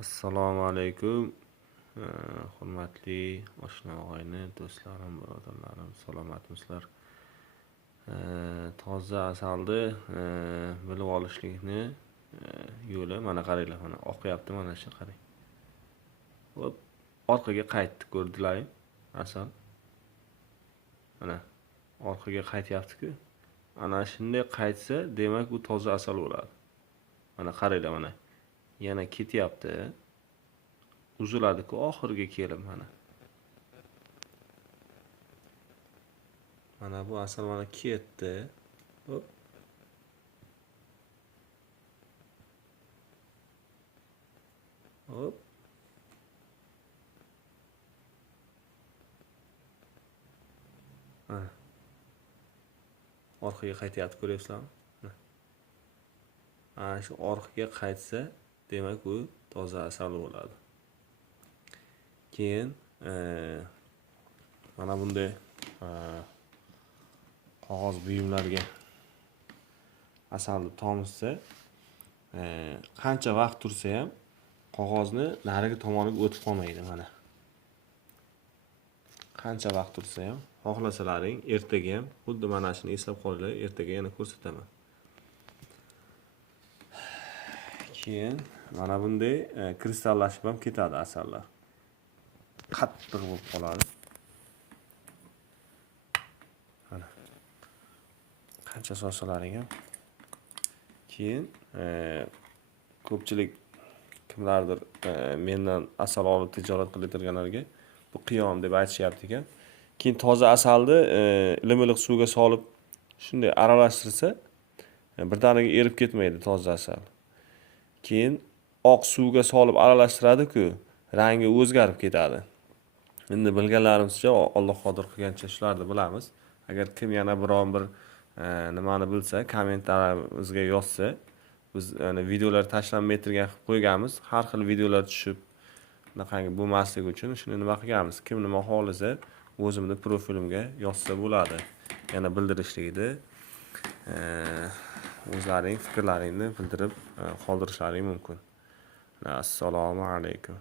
Assalomu alaykum. Hurmatli oshna og'ayni, do'stlarim, birodarlarim, salomatmisizlar? Toza asalni bilib olishlikni yo'li mana qaranglar, mana oqyapti, mana shu qarang. Hop, orqaga qaytdi, ko'rdilaring? Asal. Mana orqaga qaytyapti-ku. Ana shunday qaytsa, demak bu toza asal bo'ladi. Mana qaranglar, mana. Yana ketyapti. Uziladi-ku oxirga kelib mana. Mana bu asal mana ketdi. Hop. Hop. Mana. Orqaga qaytyapti, ko'ryapsizlarmi? Ana shu orqaga qaytsa, demak bu toza asal bo'ladi. Keyin mana bunday qog'oz buyumlarga asalni tomizsa, qancha vaqt tursa ham qog'ozni narigi tomoniga o'tib qolmaydi mana. Qancha vaqt tursa ham, xohlasalaring ertaga ham xuddi mana shuni eslab qolinglar, ertaga yana ko'rsataman. Keyin mana bunday kristallashib ham ketadi asallar. Qattiq bo'lib qoladi. Mana. Qancha solsalaring ham. Keyin ko'pchilik kimlardir mendan asal olib tijorat qilib turganlarga bu qiyom deb aytishyapti ekan. Keyin toza asalni iliq suvga solib shunday aralashtirsa, birdaniga erib ketmaydi toza asal. Keyin oq suvga solib aralashtiradi-ku, rangi o'zgarib ketadi. Endi bilganlarimizcha Alloh qodir qilgancha shularni bilamiz. Agar kim yana biron bir nimani bilsa, kommentlarimizga yozsa, biz videolar tashlanmay turgan qilib qo'yganmiz. Har xil videolar tushib, bunaqangi bo'lmasligi uchun shuni nima qilganmiz? Kim nima xohlasa, o'zimning profilimga yozsa bo'ladi. Yana bildirishlikni, o'zlaring fikrlaringni bildirib qoldirishlaring mumkin. Assalomu alaykum.